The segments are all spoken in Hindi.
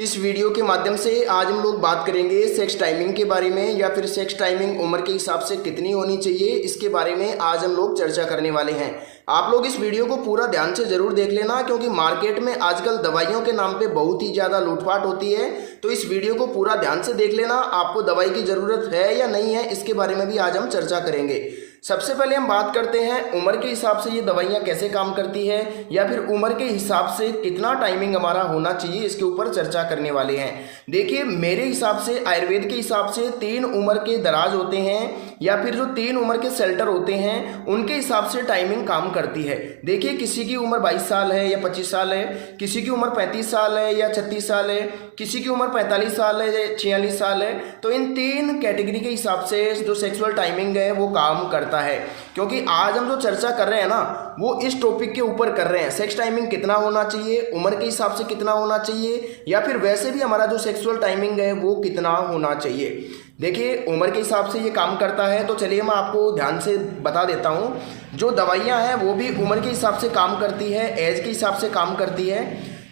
इस वीडियो के माध्यम से आज हम लोग बात करेंगे सेक्स टाइमिंग के बारे में, या फिर सेक्स टाइमिंग उम्र के हिसाब से कितनी होनी चाहिए, इसके बारे में आज हम लोग चर्चा करने वाले हैं। आप लोग इस वीडियो को पूरा ध्यान से जरूर देख लेना, क्योंकि मार्केट में आजकल दवाइयों के नाम पे बहुत ही ज़्यादा लूटपाट होती है। तो इस वीडियो को पूरा ध्यान से देख लेना, आपको दवाई की ज़रूरत है या नहीं है, इसके बारे में भी आज हम चर्चा करेंगे। सबसे पहले हम बात करते हैं उम्र के हिसाब से ये दवाइयाँ कैसे काम करती है, या फिर उम्र के हिसाब से कितना टाइमिंग हमारा होना चाहिए, इसके ऊपर चर्चा करने वाले हैं। देखिए, मेरे हिसाब से आयुर्वेद के हिसाब से 3 उम्र के दराज होते हैं, या फिर जो 3 उम्र के सेल्टर होते हैं उनके हिसाब से टाइमिंग काम करती है। देखिए, किसी की उम्र 22 साल है या 25 साल है, किसी की उम्र 35 साल है या 36 साल है, किसी की उम्र 45 साल है या 46 साल है। तो इन 3 कैटेगरी के हिसाब से जो सेक्सुअल टाइमिंग है वो काम करता है। क्योंकि आज हम जो चर्चा कर रहे हैं ना, वो इस टॉपिक के ऊपर कर रहे हैं, सेक्स टाइमिंग कितना होना चाहिए, उम्र के हिसाब से कितना होना चाहिए, या फिर वैसे भी हमारा जो सेक्सुअल टाइमिंग है वो कितना होना चाहिए। देखिए, उम्र के हिसाब से ये काम करता है। तो चलिए मैं आपको ध्यान से बता देता हूँ। जो दवाइयाँ हैं वो भी उम्र के हिसाब से काम करती है, एज के हिसाब से काम करती है।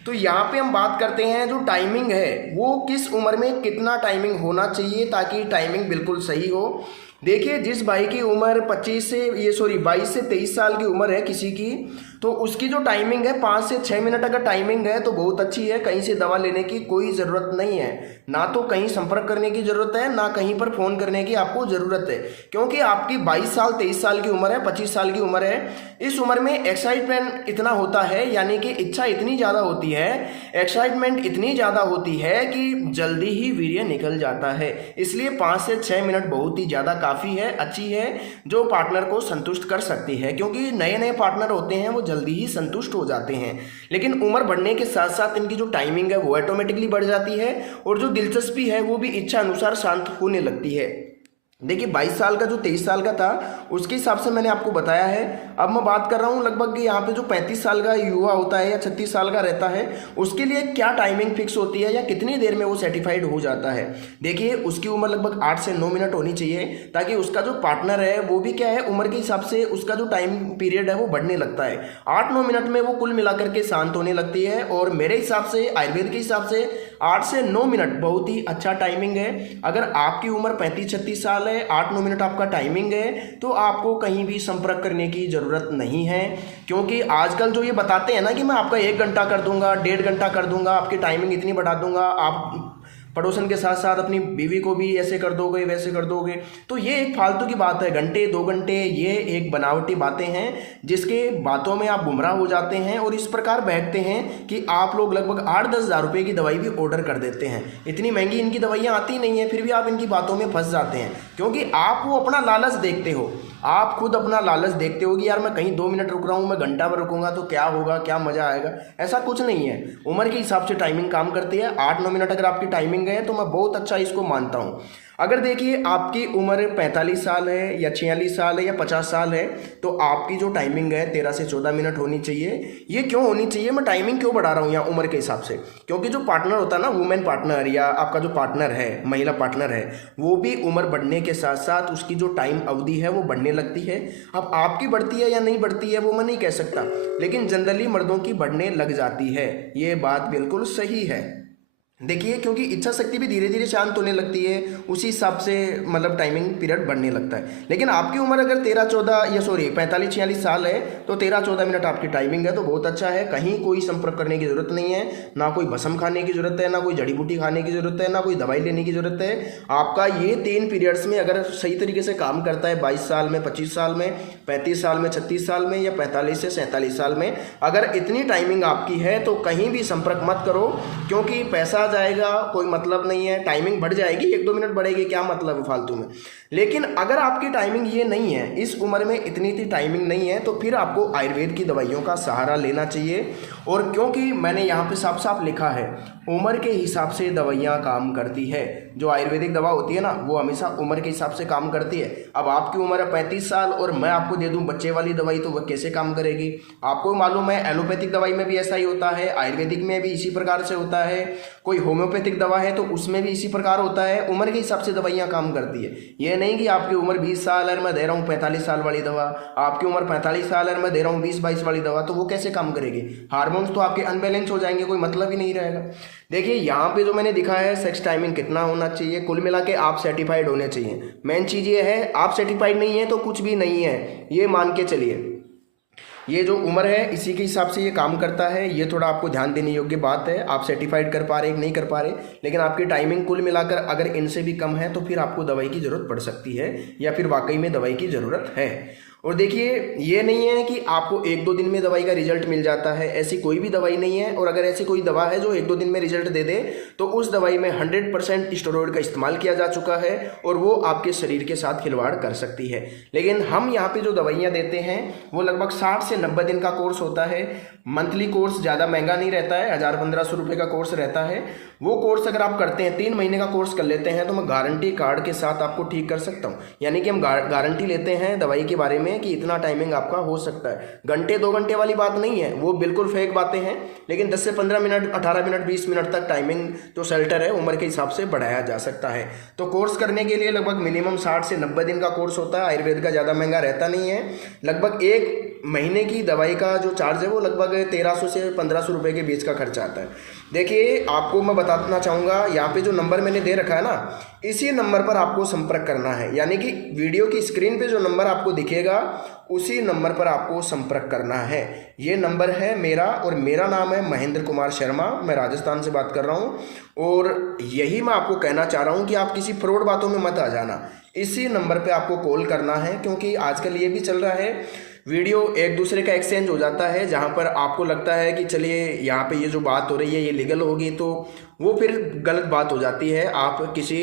तो यहाँ पे हम बात करते हैं जो टाइमिंग है वो किस उम्र में कितना टाइमिंग होना चाहिए, ताकि टाइमिंग बिल्कुल सही हो। देखिए, जिस भाई की उम्र 22 से 23 साल की उम्र है किसी की, तो उसकी जो टाइमिंग है 5 से 6 मिनट अगर टाइमिंग है तो बहुत अच्छी है। कहीं से दवा लेने की कोई ज़रूरत नहीं है, ना तो कहीं संपर्क करने की ज़रूरत है, ना कहीं पर फ़ोन करने की आपको ज़रूरत है। क्योंकि आपकी 22 साल 23 साल की उम्र है, 25 साल की उम्र है। इस उम्र में एक्साइटमेंट इतना होता है, यानी कि इच्छा इतनी ज़्यादा होती है, एक्साइटमेंट इतनी ज़्यादा होती है कि जल्दी ही वीर्य निकल जाता है। इसलिए 5 से 6 मिनट बहुत ही ज़्यादा काफ़ी है, अच्छी है, जो पार्टनर को संतुष्ट कर सकती है। क्योंकि नए नए पार्टनर होते हैं वो जल्दी ही संतुष्ट हो जाते हैं, लेकिन उम्र बढ़ने के साथ साथ इनकी जो टाइमिंग है वो ऑटोमेटिकली बढ़ जाती है, और जो दिलचस्पी है वो भी इच्छा अनुसार शांत होने लगती है। देखिए, 22 साल का जो 23 साल का था उसके हिसाब से मैंने आपको बताया है। अब मैं बात कर रहा हूँ लगभग यहाँ पे जो 35 साल का युवा होता है या 36 साल का रहता है, उसके लिए क्या टाइमिंग फिक्स होती है या कितनी देर में वो सर्टिफाइड हो जाता है। देखिए, उसकी उम्र लगभग 8 से 9 मिनट होनी चाहिए, ताकि उसका जो पार्टनर है वो भी क्या है, उम्र के हिसाब से उसका जो टाइम पीरियड है वो बढ़ने लगता है। 8-9 मिनट में वो कुल मिलाकर के शांत होने लगती है। और मेरे हिसाब से, आयुर्वेद के हिसाब से 8 से 9 मिनट बहुत ही अच्छा टाइमिंग है। अगर आपकी उम्र 35-36 साल 8-9 मिनट आपका टाइमिंग है, तो आपको कहीं भी संपर्क करने की ज़रूरत नहीं है। क्योंकि आजकल जो ये बताते हैं ना कि मैं आपका 1 घंटा कर दूंगा, 1.5 घंटा कर दूंगा, आपकी टाइमिंग इतनी बढ़ा दूंगा, आप पड़ोसन के साथ साथ अपनी बीवी को भी ऐसे कर दोगे, वैसे कर दोगे, तो ये एक फालतू की बात है। घंटे 2 घंटे, ये एक बनावटी बातें हैं जिसके बातों में आप गुमराह हो जाते हैं, और इस प्रकार बहकते हैं कि आप लोग लगभग 8-10 हज़ार रुपये की दवाई भी ऑर्डर कर देते हैं। इतनी महंगी इनकी दवाइयाँ आती नहीं है, फिर भी आप इनकी बातों में फंस जाते हैं, क्योंकि आप वो अपना लालच देखते हो। आप खुद अपना लालच देखते हो कि यार मैं कहीं 2 मिनट रुक रहा हूँ, मैं घंटा भर रुकूंगा तो क्या होगा, क्या मज़ा आएगा। ऐसा कुछ नहीं है। उम्र के हिसाब से टाइमिंग काम करती है। 8-9 मिनट अगर आपकी टाइमिंग है तो मैं बहुत अच्छा इसको मानता हूँ। अगर देखिए, आपकी उम्र 45 साल है या 46 साल है या 50 साल है, तो आपकी जो टाइमिंग है 13 से 14 मिनट होनी चाहिए। ये क्यों होनी चाहिए, मैं टाइमिंग क्यों बढ़ा रहा हूँ यहाँ उम्र के हिसाब से, क्योंकि जो पार्टनर होता है ना, वुमेन पार्टनर या आपका जो पार्टनर है, महिला पार्टनर है, वो भी उम्र बढ़ने के साथ साथ उसकी जो टाइम अवधि है वो बढ़ने लगती है। अब आपकी बढ़ती है या नहीं बढ़ती है वो मैं नहीं कह सकता, लेकिन जनरली मर्दों की बढ़ने लग जाती है। ये बात बिल्कुल सही है। देखिए, क्योंकि इच्छा शक्ति भी धीरे धीरे शांत होने लगती है, उसी हिसाब से मतलब टाइमिंग पीरियड बढ़ने लगता है। लेकिन आपकी उम्र अगर 45-46 साल है, तो 13-14 मिनट आपकी टाइमिंग है, तो बहुत अच्छा है। कहीं कोई संपर्क करने की जरूरत नहीं है, ना कोई भस्म खाने की जरूरत है, ना कोई जड़ी बूटी खाने की जरूरत है, ना कोई दवाई लेने की जरूरत है। आपका ये 3 पीरियड्स में अगर सही तरीके से काम करता है, 22 साल में, 25 साल में, 35 साल में, 36 साल में, या 45 से 47 साल में, अगर इतनी टाइमिंग आपकी है तो कहीं भी संपर्क मत करो, क्योंकि पैसा जाएगा, कोई मतलब नहीं है। टाइमिंग बढ़ जाएगी, 1-2 मिनट बढ़ेगी, क्या मतलब है फालतू में। लेकिन अगर आपकी टाइमिंग ये नहीं है, इस उम्र में इतनी टाइमिंग नहीं है, तो फिर आपको आयुर्वेद की दवाइयों का सहारा लेना चाहिए। और क्योंकि मैंने यहाँ पे साफ साफ लिखा है, उम्र के हिसाब से दवाइयाँ काम करती है। जो आयुर्वेदिक दवा होती है ना, वो हमेशा उम्र के हिसाब से काम करती है। अब आपकी उम्र है 35 साल और मैं आपको दे दूं बच्चे वाली दवाई, तो वह कैसे काम करेगी। आपको मालूम है एलोपैथिक दवाई में भी ऐसा ही होता है, आयुर्वेदिक में भी इसी प्रकार से होता है, कोई होम्योपैथिक दवा है तो उसमें भी इसी प्रकार होता है। उम्र के हिसाब से दवाइयाँ काम करती है। ये नहीं कि आपकी उम्र 20 साल है मैं दे रहा हूँ 45 साल वाली दवा, आपकी उम्र 45 साल है मैं दे रहा हूँ 20-22 वाली दवा, तो वो कैसे काम करेगी? हार्मोन्स तो आपके अनबैलेंस हो जाएंगे, कोई मतलब ही नहीं रहेगा। देखिए यहाँ पे जो मैंने दिखाया है सेक्स टाइमिंग कितना होना चाहिए, कुल मिला के आप सर्टिफाइड होने चाहिए। मेन चीज़ ये है, आप सर्टिफाइड नहीं है तो कुछ भी नहीं है, ये मान के चलिए। ये जो उम्र है इसी के हिसाब से ये काम करता है, ये थोड़ा आपको ध्यान देने योग्य बात है। आप सर्टिफाइड कर पा रहे नहीं कर पा रहे, लेकिन आपकी टाइमिंग कुल मिलाकर अगर इनसे भी कम है तो फिर आपको दवाई की ज़रूरत पड़ सकती है, या फिर वाकई में दवाई की ज़रूरत है। और देखिए ये नहीं है कि आपको 1-2 दिन में दवाई का रिजल्ट मिल जाता है, ऐसी कोई भी दवाई नहीं है। और अगर ऐसी कोई दवा है जो 1-2 दिन में रिजल्ट दे दे तो उस दवाई में 100% स्टेरॉइड का इस्तेमाल किया जा चुका है और वो आपके शरीर के साथ खिलवाड़ कर सकती है। लेकिन हम यहाँ पे जो दवाइयाँ देते हैं वो लगभग 60 से 90 दिन का कोर्स होता है। मंथली कोर्स ज़्यादा महंगा नहीं रहता है, 1000-1500 रुपये का कोर्स रहता है। वो कोर्स अगर आप करते हैं, 3 महीने का कोर्स कर लेते हैं, तो मैं गारंटी कार्ड के साथ आपको ठीक कर सकता हूँ। यानी कि हम गारंटी लेते हैं दवाई के बारे में कि इतना टाइमिंग आपका हो सकता है। घंटे 2 घंटे वाली बात नहीं है, वो बिल्कुल फेक बातें हैं। लेकिन 10 से 15 मिनट, 18 मिनट, 20 मिनट तक टाइमिंग जो शेल्टर है उम्र के हिसाब से बढ़ाया जा सकता है। तो कोर्स करने के लिए लगभग मिनिमम 60 से 90 दिन का कोर्स होता है। आयुर्वेद का ज़्यादा महंगा रहता नहीं है। लगभग 1 महीने की दवाई का जो चार्ज है वो लगभग 1300 से 1500 रुपये के बीच का खर्चा आता है। देखिए आपको मैं बताना चाहूँगा, यहाँ पे जो नंबर मैंने दे रखा है ना, इसी नंबर पर आपको संपर्क करना है। यानी कि वीडियो की स्क्रीन पे जो नंबर आपको दिखेगा उसी नंबर पर आपको संपर्क करना है। ये नंबर है मेरा और मेरा नाम है महेंद्र कुमार शर्मा, मैं राजस्थान से बात कर रहा हूँ। और यही मैं आपको कहना चाह रहा हूँ कि आप किसी फ्रॉड बातों में मत आ जाना। इसी नंबर पे आपको कॉल करना है, क्योंकि आजकल ये भी चल रहा है वीडियो एक दूसरे का एक्सचेंज हो जाता है, जहाँ पर आपको लगता है कि चलिए यहाँ पे ये जो बात हो रही है ये लीगल होगी, तो वो फिर गलत बात हो जाती है। आप किसी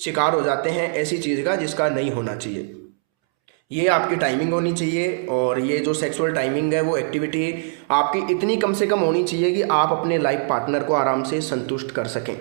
शिकार हो जाते हैं ऐसी चीज़ का जिसका नहीं होना चाहिए। ये आपकी टाइमिंग होनी चाहिए, और ये जो सेक्सुअल टाइमिंग है वो एक्टिविटी आपकी इतनी कम से कम होनी चाहिए कि आप अपने लाइफ पार्टनर को आराम से संतुष्ट कर सकें।